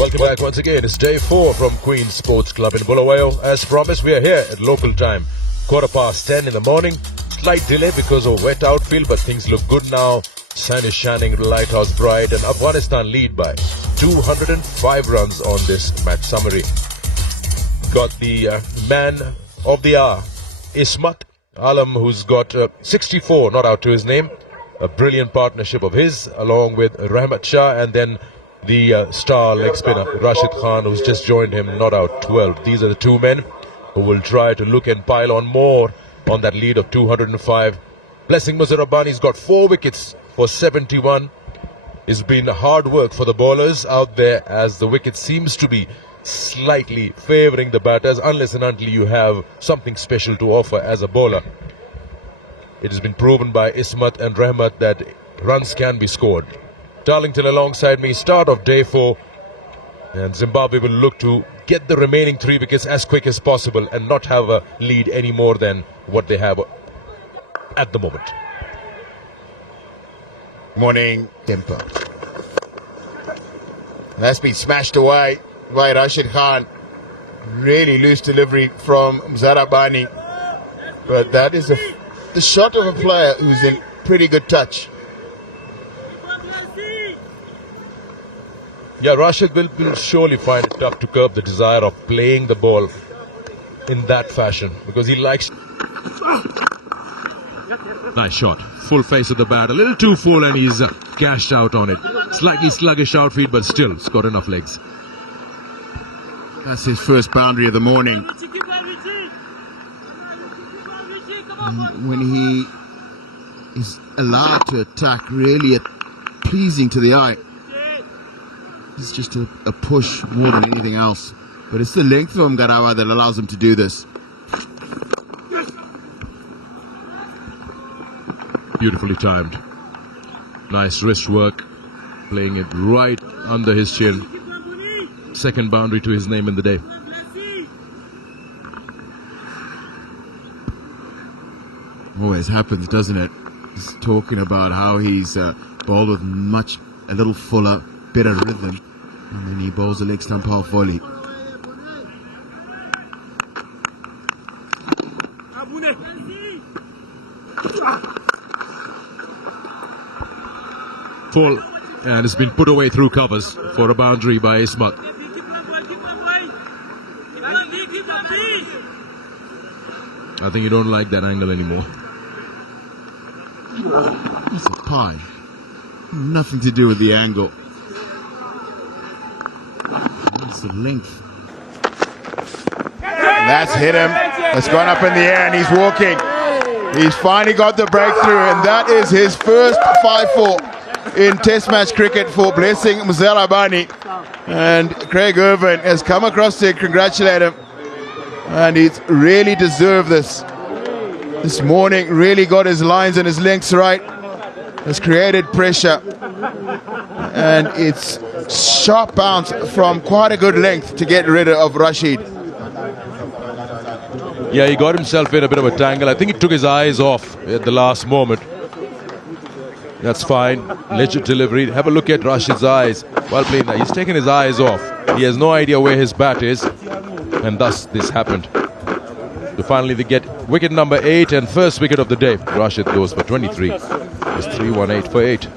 Welcome back once again. It's day 4 from Queen's Sports Club in Bulawayo. As promised, we are here at local time, 10:15 in the morning. Slight delay because of wet outfield, but things look good now. Sun is shining, lighthouse bright, and Afghanistan lead by 205 runs on this match summary. Got the man of the hour, Ismat Alam, who's got 64 not out to his name. A brilliant partnership of his, along with Rahmat Shah, and then the star leg spinner Rashid Khan, who's just joined him, not out 12. These are the two men who will try to look and pile on more on that lead of 205. Blessing Muzarabani's got 4 wickets for 71. It's been hard work for the bowlers out there, as the wicket seems to be slightly favouring the batters, unless and until you have something special to offer as a bowler. It has been proven by Ismat and Rahmat that runs can be scored. Darlington alongside me, start of day 4, and Zimbabwe will look to get the remaining 3 wickets as quick as possible and not have a lead any more than what they have at the moment. Morning, temper. That's been smashed away by Rashid Khan. Really loose delivery from Mzarabani, but that is the shot of a player who's in pretty good touch. Yeah, Rashid will surely find it tough to curb the desire of playing the ball in that fashion, because he likes... Nice shot. Full face of the bat. A little too full, and he's cashed out on it. Slightly sluggish outfield, but still it's got enough legs. That's his first boundary of the morning. When he is allowed to attack, really pleasing to the eye. It's just a push more than anything else. But it's the length of Mgarawa that allows him to do this. Beautifully timed. Nice wrist work. Playing it right under his chin. Second boundary to his name in the day. Always happens, doesn't it? He's talking about how he's bowled with a little fuller, better rhythm. And then he bowls a leg stump half volley. Full, and it's been put away through covers for a boundary by Ismat. I think you don't like that angle anymore. It's a pie. Nothing to do with the angle. It's the length. That's hit him. It's gone up in the air and he's walking. He's finally got the breakthrough, and that is his first 5-4 in Test match cricket for Blessing Mzarabani. And Craig Irvin has come across to congratulate him. And he's really deserved this morning. Really got his lines and his lengths right. Has created pressure. And it's sharp bounce from quite a good length to get rid of Rashid. Yeah, he got himself in a bit of a tangle. I think he took his eyes off at the last moment. That's fine. Legit delivery. Have a look at Rashid's eyes while playing that. He's taken his eyes off. He has no idea where his bat is, and thus this happened. So finally they get wicket number 8 and first wicket of the day. Rashid goes for 23. It's 3-1-8 for 8.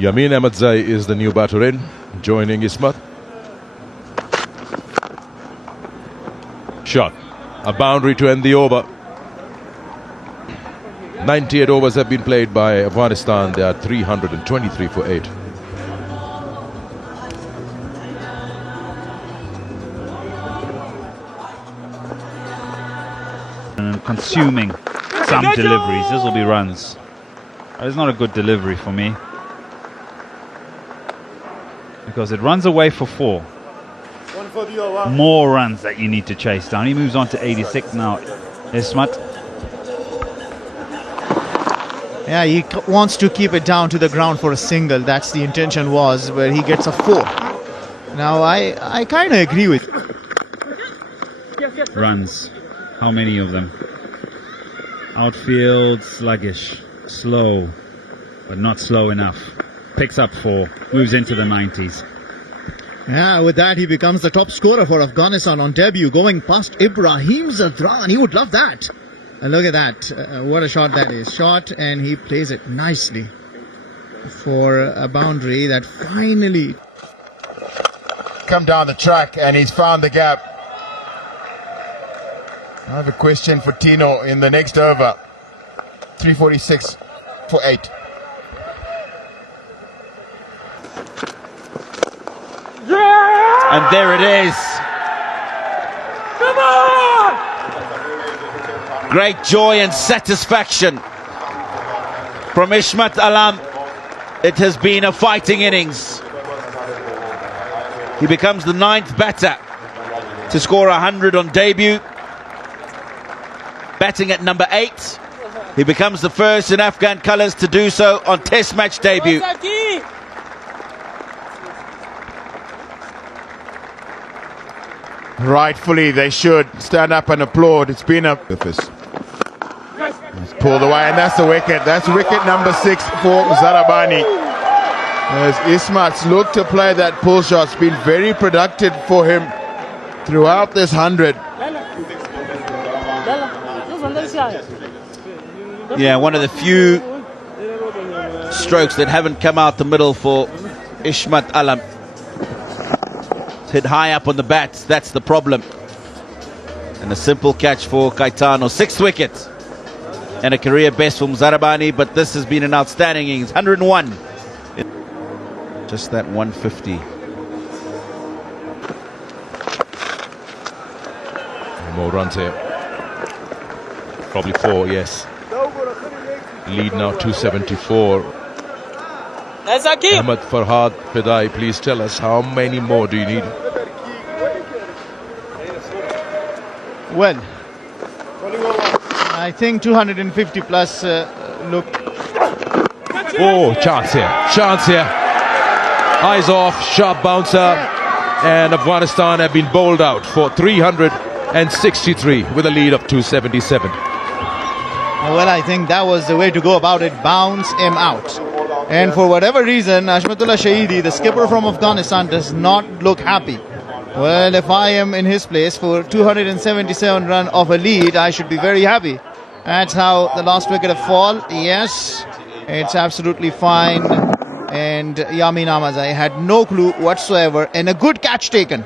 Yamin Ahmadzai is the new batter in, joining Ismat. Shot. A boundary to end the over. 98 overs have been played by Afghanistan. They are 323 for 8. And consuming some deliveries. This will be runs. It's not a good delivery for me, because it runs away for 4. More runs that you need to chase down. He moves on to 86 now. Ismat. Yeah, he wants to keep it down to the ground for a single. That's the intention was, where he gets a 4. Now, I kind of agree with Runs. How many of them? Outfield, sluggish, slow. but not slow enough. Picks up 4, moves into the 90s. Yeah, with that he becomes the top scorer for Afghanistan on debut, going past Ibrahim Zadran. He would love that. And look at that. What a shot that is. Shot, and he plays it nicely for a boundary that finally Come down the track, and he's found the gap. I have a question for Tino in the next over. 346 for 8. And there it is. Come on! Great joy and satisfaction from Ishmat Alam. It has been a fighting innings. He becomes the 9th batter to score 100 on debut. Batting at number 8. He becomes the first in Afghan colours to do so on Test match debut. Rightfully, they should stand up and applaud. It's been a surface. He's pulled away, and that's the wicket. That's wicket number 6 for Zarabani. As Ismat's looked to play that pull shot, it's been very productive for him throughout this 100. Yeah, one of the few strokes that haven't come out the middle for Ishmat Alam. It's hit high up on the bats, that's the problem. And a simple catch for Caetano. 6th wicket and a career best from Zarabani, but this has been an outstanding innings. 101. Just that 150. More runs here. Probably 4, yes. Lead now 274. Ahmed Farhad Pidai, please tell us, how many more do you need? well. I think 250 plus look. Oh, chance here. Chance here. Eyes off, sharp bouncer. And Afghanistan have been bowled out for 363 with a lead of 277. Well, I think that was the way to go about it. Bounce him out. And for whatever reason, Ashmatullah Shahidi, the skipper from Afghanistan, does not look happy. Well, if I am in his place for 277 run of a lead, I should be very happy. That's how the last wicket fall. Yes, it's absolutely fine. And Yamin Amazai had no clue whatsoever, and a good catch taken.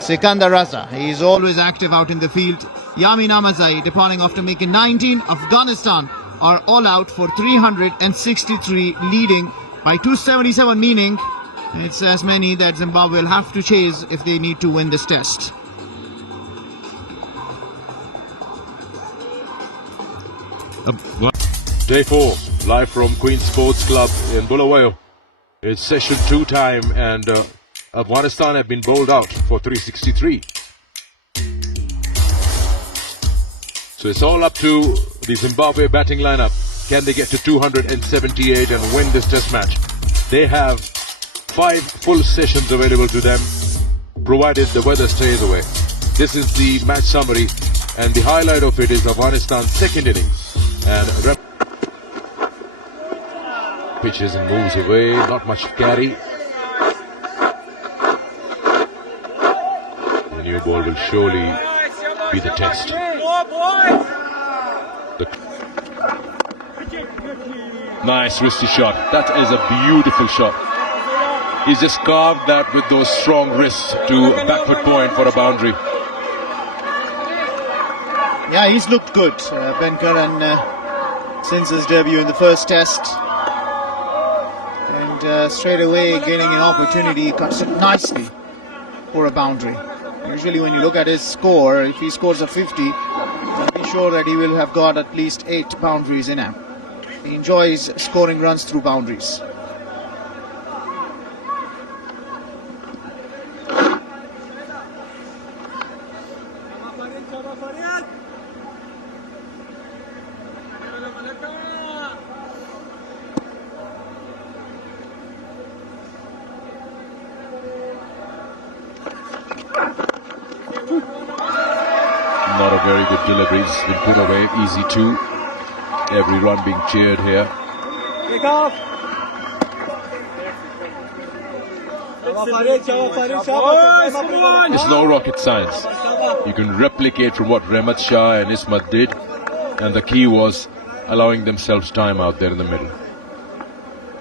Sikandar Raza, he is always active out in the field. Yamin Amazai departing after making 19. Afghanistan are all out for 363, leading by 277, meaning it's as many that Zimbabwe will have to chase if they need to win this test. Day 4, live from Queen's Sports Club in Bulawayo. It's session 2 time, and Afghanistan have been bowled out for 363. So it's all up to the Zimbabwe batting lineup. Can they get to 278 and win this test match? They have 5 full sessions available to them, provided the weather stays away. This is the match summary, and the highlight of it is Afghanistan's second innings. And pitches and moves away, not much carry. The new ball will surely be the test. Nice wristy shot. That is a beautiful shot. He's just carved that with those strong wrists to backward point for a boundary. Yeah, he's looked good, Ben Curran, since his debut in the first test. And straight away getting an opportunity, cuts it nicely for a boundary. Usually when you look at his score, if he scores a 50, be sure that he will have got at least 8 boundaries in him. He enjoys scoring runs through boundaries. Not a very good delivery. It's been put away, easy too. Every run being cheered here. Pick off. It's no rocket science. You can replicate from what Rehmat Shah and Ismat did, and the key was allowing themselves time out there in the middle.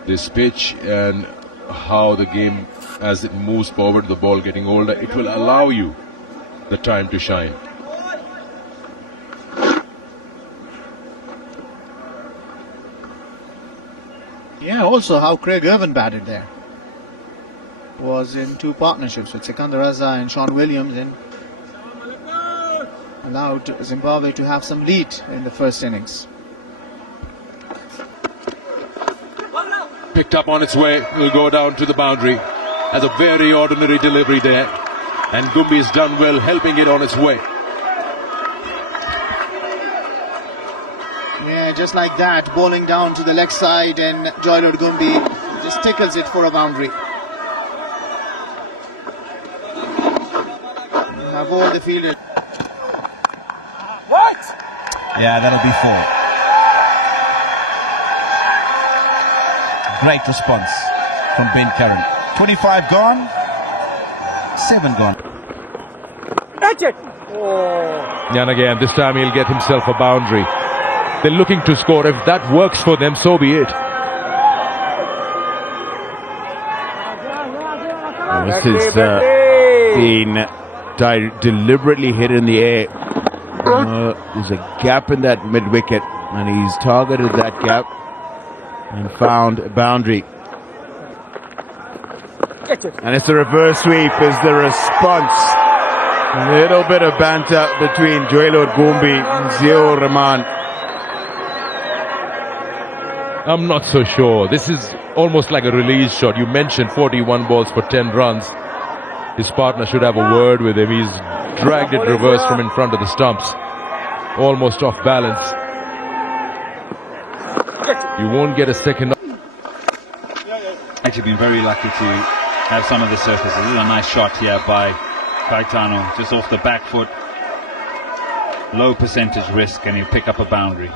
This pitch and how the game, as it moves forward, the ball getting older, it will allow you the time to shine. Yeah, also how Craig Irvin batted there. Was in two partnerships with Sikandar Raza and Sean Williams and allowed Zimbabwe to have some lead in the first innings. Picked up on its way, will go down to the boundary. Has a very ordinary delivery there. And Gumbi has done well helping it on its way. Yeah, just like that, bowling down to the leg side, and Joylord Gumbi just tickles it for a boundary. You have all the fielders. What? Yeah, that'll be 4. Great response from Ben Curran. 25 gone, 7 gone. Catch it. Oh. And again, this time he'll get himself a boundary. They're looking to score. If that works for them, so be it. This has been deliberately hit in the air. There's a gap in that mid wicket, and he's targeted that gap and found a boundary. And it's a reverse sweep is the response. A little bit of banter between Joylord Gumbi and Ziaur Rahman. I'm not so sure. This is almost like a release shot. You mentioned 41 balls for 10 runs. His partner should have a word with him. He's dragged it reverse from in front of the stumps. Almost off balance. You won't get a second. Actually been very lucky to have some of the surfaces. This is a nice shot here by Caetano, just off the back foot. Low percentage risk, and he'll pick up a boundary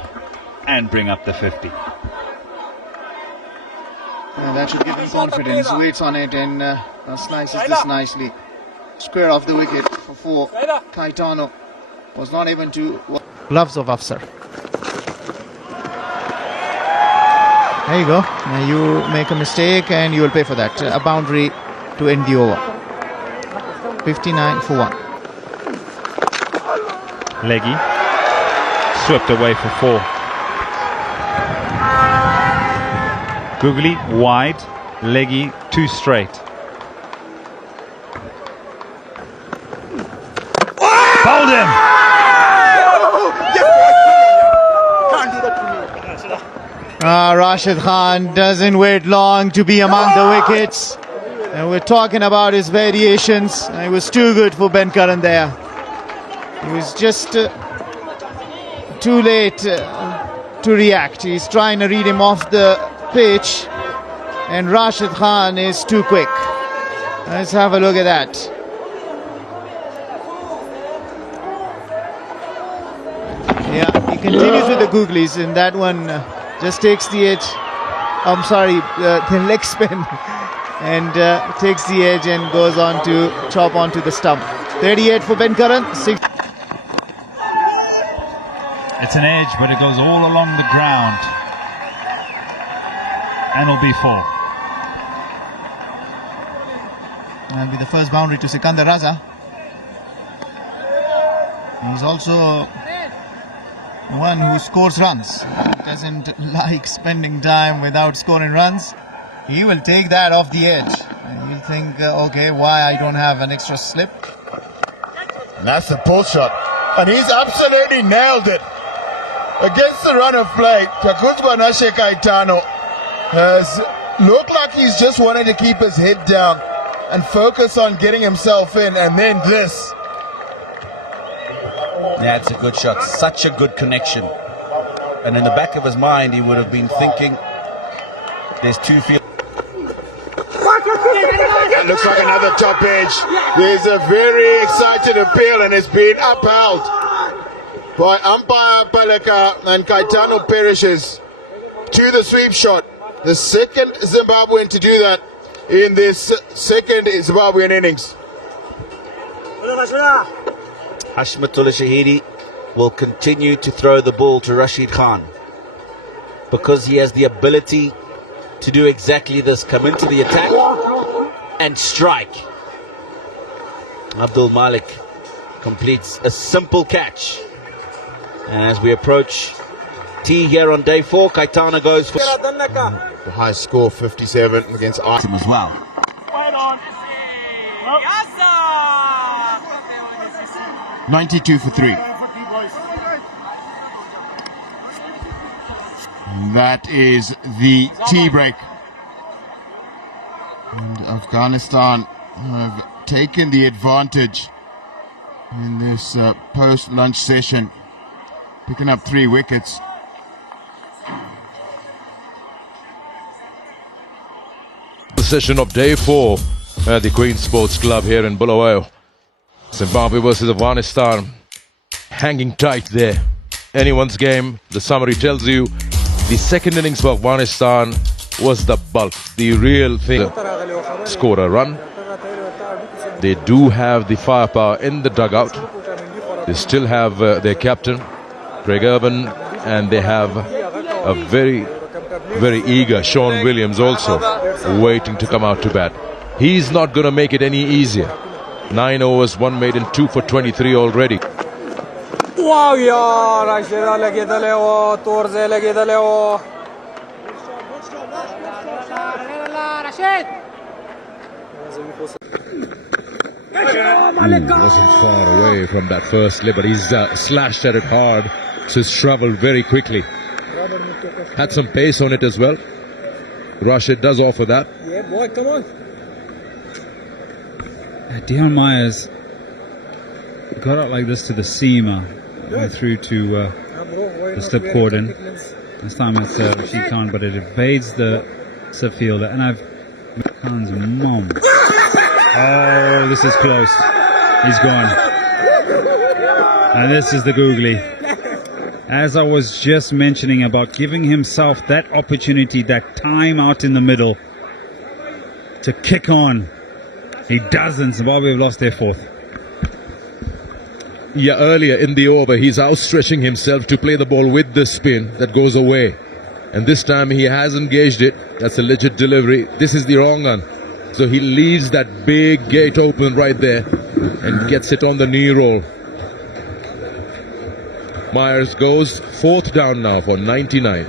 and bring up the 50. That should give him confidence. Waits on it and slices this nicely. Square off the wicket for 4. Caetano was not able to. Gloves of Afsar. There you go. Now you make a mistake and you will pay for that. A boundary to end the over. 59 for 1. Leggy swept away for 4. Googly wide, Leggy 2 straight. Bowled him! Rashid Khan doesn't wait long to be among the wickets. And we're talking about his variations. It was too good for Ben Curran there. He was just too late to react. He's trying to read him off the pitch, and Rashid Khan is too quick. Let's have a look at that. Yeah, he continues with the googlies, and that one just takes the edge. I'm sorry, the leg spin, and takes the edge and goes on to chop onto the stump. 38 for Ben Curran. 6. It's an edge, but it goes all along the ground. And it'll be 4. That'll be the first boundary to Sikandar Raza. He's also one who scores runs. He doesn't like spending time without scoring runs. He will take that off the edge. And he'll think, okay, why I don't have an extra slip? And that's the pull shot. And he's absolutely nailed it. Against the run of play, Takuzwa Nashe Caetano has looked like he's just wanted to keep his head down and focus on getting himself in, and then this. Yeah, it's a good shot. Such a good connection. And in the back of his mind, he would have been thinking, there's 2 fields. It looks like another top edge. There's a very excited appeal, and it's been upheld by umpire Paleka, and Caetano perishes to the sweep shot. The second Zimbabwean to do that in this second Zimbabwean innings. Hashmatullah Shahidi will continue to throw the ball to Rashid Khan because he has the ability to do exactly this. Come into the attack and strike. Abdul Malik completes a simple catch. As we approach T here on day 4, Kaitana goes for The high score 57 against Iceland as well. 92 for 3. That is the tea break. And Afghanistan have taken the advantage in this post-lunch session, picking up 3 wickets. Session of day 4 at the Queen Sports Club here in Bulawayo. Zimbabwe versus Afghanistan, hanging tight there. Anyone's game. The summary tells you the second innings for Afghanistan was the bulk, the real thing. Score a run. They do have the firepower in the dugout. They still have their captain, Craig Urban, and they have a very eager Sean Williams also waiting to come out to bat. He's not going to make it any easier. 9 overs, 1 maiden, 2 for 23 already. Wow, yaar, Ashira lagidale ho, Torze lagidale ho. Wasn't far away from that first slip, but he's slashed at it hard, so he's travelled very quickly. Had some pace on it as well. Rashid does offer that. Yeah, boy, come on. Dion Myers got out like this to the seamer, went through to the slip cordon. This time it's Rashid Khan, but it evades the slip fielder. And I've Khan's mom. Oh, this is close. He's gone. And this is the googly. As I was just mentioning about giving himself that opportunity, that time out in the middle to kick on. He doesn't. Zimbabwe have lost their 4th. Yeah, earlier in the over, he's outstretching himself to play the ball with the spin that goes away. And this time he has engaged it. That's a legit delivery. This is the wrong one. So he leaves that big gate open right there and gets it on the knee roll. Myers goes 4th down now for 99.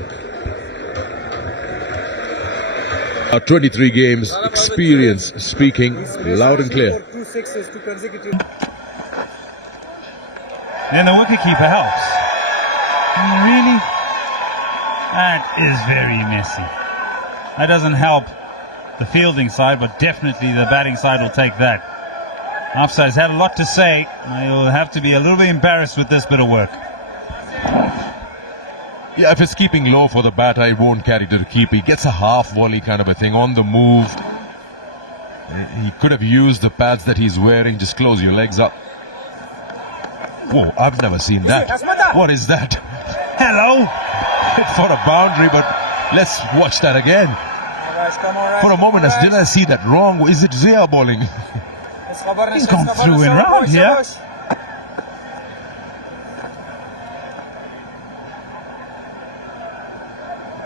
23 games, experience speaking loud and clear. 2 sixes, 2 consecutive. And the wicketkeeper helps. Really? That is very messy. That doesn't help the fielding side, but definitely the batting side will take that. Afsar's had a lot to say. He'll have to be a little bit embarrassed with this bit of work. Yeah, if it's keeping low for the batter, it won't carry to the keeper. He gets a half volley kind of a thing on the move. He could have used the pads that he's wearing. Just close your legs up. Whoa, I've never seen that. What is that? Hello? For a boundary, but let's watch that again. For a moment, did I see that wrong? Is it Zia bowling? He's gone through and round here.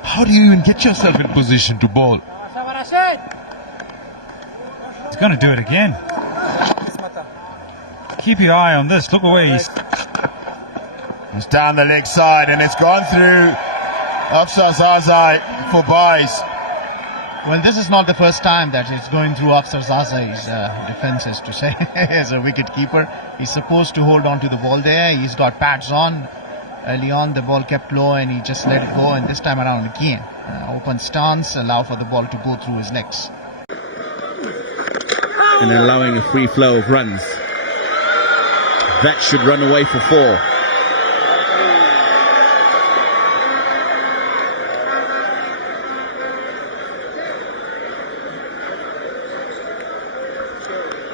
How do you even get yourself in position to bowl? He's going to do it again. Keep your eye on this. Look away. It's down the leg side and it's gone through Afsar Zazai for buys. Well, this is not the first time that it's going through Afsar Zazai's defenses, to say, as a wicket keeper. He's supposed to hold on to the ball there. He's got pads on. Early on, the ball kept low and he just let it go. And this time around again, open stance, allow for the ball to go through his legs. And allowing a free flow of runs. That should run away for 4.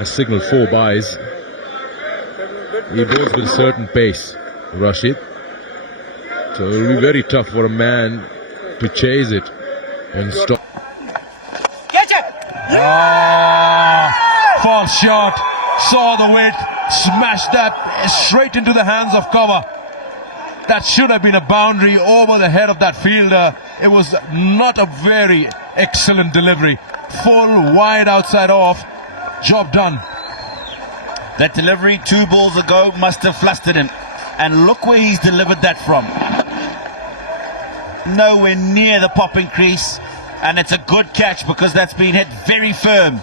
A signal 4 buys. He bowls with a certain pace, Rashid. So it will be very tough for a man to chase it. And stop. False shot, saw the weight, smashed that straight into the hands of cover. That should have been a boundary over the head of that fielder. It was not a very excellent delivery. Full, wide outside off. Job done. That delivery 2 balls ago must have flustered him. And look where he's delivered that from. Nowhere near the popping crease. And it's a good catch because that's been hit very firm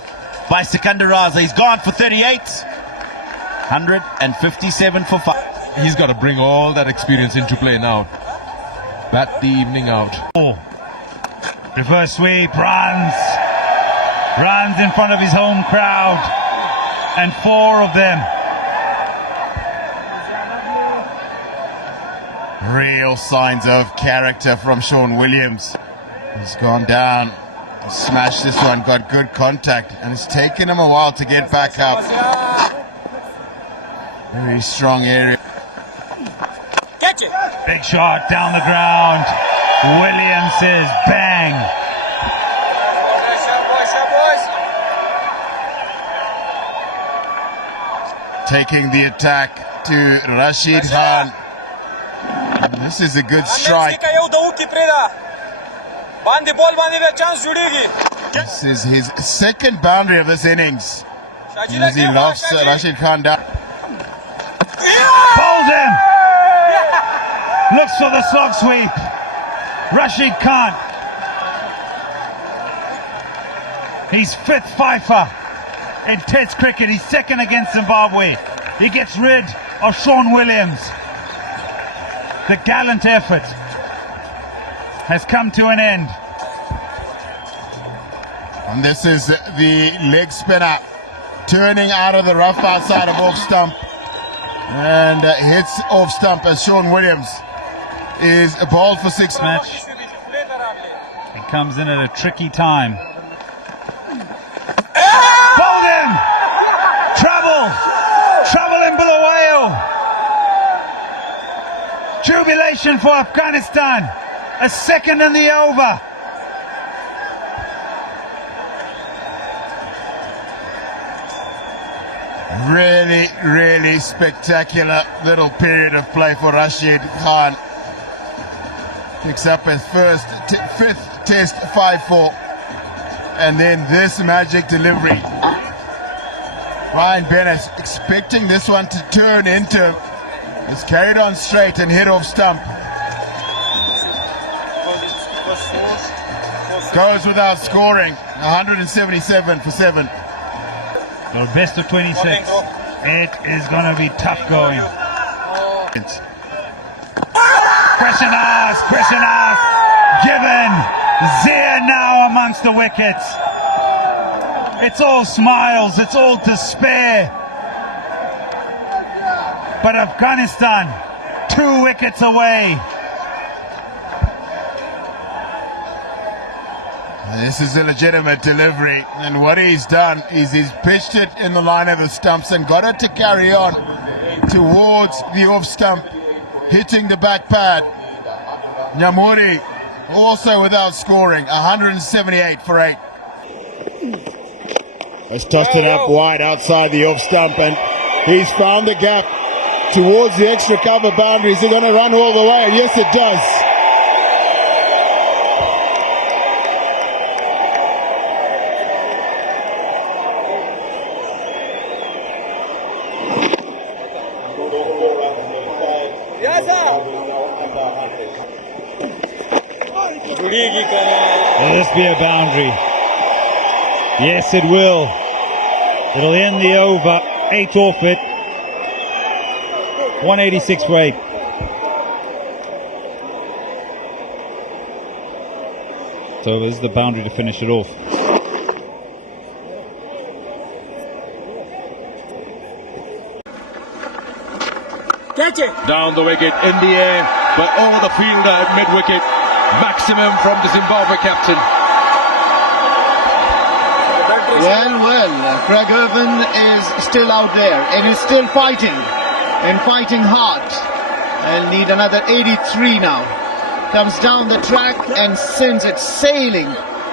by Sikandar Raza. He's gone for 38. 157 for 5. He's got to bring all that experience into play now. Bat the evening out. Reverse sweep, runs in front of his home crowd, and 4 of them. Real signs of character from Sean Williams. He's gone down, smashed this one, got good contact, and it's taken him a while to get back up. Very strong area. Big shot down the ground. Williams says bang. Taking the attack to Rashid Khan. And this is a good strike. This is his second boundary of this innings. As he knocks Rashid Khan down. Bowled him. Looks for the slog sweep. Rashid Khan. He's 5th fifer in Test cricket. He's 2nd against Zimbabwe. He gets rid of Sean Williams. The gallant effort has come to an end. And this is the leg spinner turning out of the rough outside of off stump. And hits off stump as Sean Williams is bowled for 6 match. It comes in at a tricky time. Bowled him! Trouble in Bulawayo. Jubilation for Afghanistan. A 2nd in the over. Really spectacular little period of play for Rashid Khan. Picks up his 5th test 5-4, and then this magic delivery. Ryan Bennett expecting this one to turn into, it's carried on straight and hit off stump. Goes without scoring. 177 for 7. Well, best of 26. It is going to be tough going. Question asked. Given. Zia now amongst the wickets. It's all smiles. It's all despair. But Afghanistan, 2 wickets away. This is a legitimate delivery, and what he's done is he's pitched it in the line of the stumps and got it to carry on towards the off stump, hitting the back pad. Nyamuri also without scoring, 178 for 8. Has tossed it up wide outside the off stump, and he's found the gap towards the extra cover boundary. Is it going to run all the way? Yes, it does. Will this be a boundary? Yes, it will. It'll end the over. 8 off it. 186 for 8. So this is the boundary to finish it off. Catch it! Down the wicket, in the air, but over the fielder at mid-wicket. Maximum from the Zimbabwe captain. Well, Craig Irvin is still out there and is still fighting, and fighting hard. I'll need another 83 now. comes down the track and sends it sailing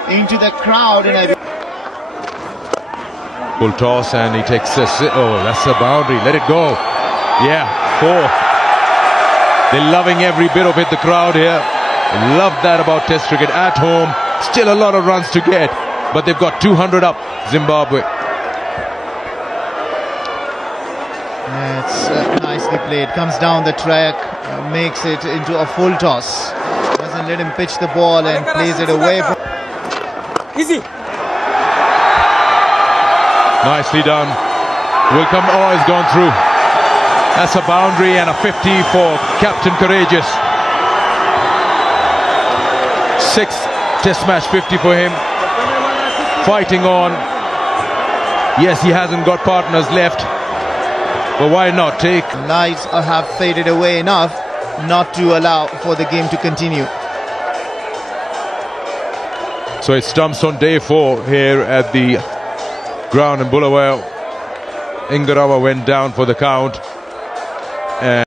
into the crowd. Full toss and he takes this. Oh, that's a boundary. Let it go. Yeah, 4. They're loving every bit of it, the crowd here. Love that about Test cricket at home. Still a lot of runs to get, but they've got 200 up, Zimbabwe. It's nicely played. Comes down the track, makes it into a full toss. Doesn't let him pitch the ball and plays it away from. Easy. Nicely done. Wilcom, oh, has gone through. That's a boundary and a 50 for Captain Courageous. 6th Test match 50 for him. Fighting on. Yes, he hasn't got partners left, but why not take? Lights have faded away enough not to allow for the game to continue. So it stumps on day 4 here at the ground in Bulawayo. Ingarawa went down for the count. And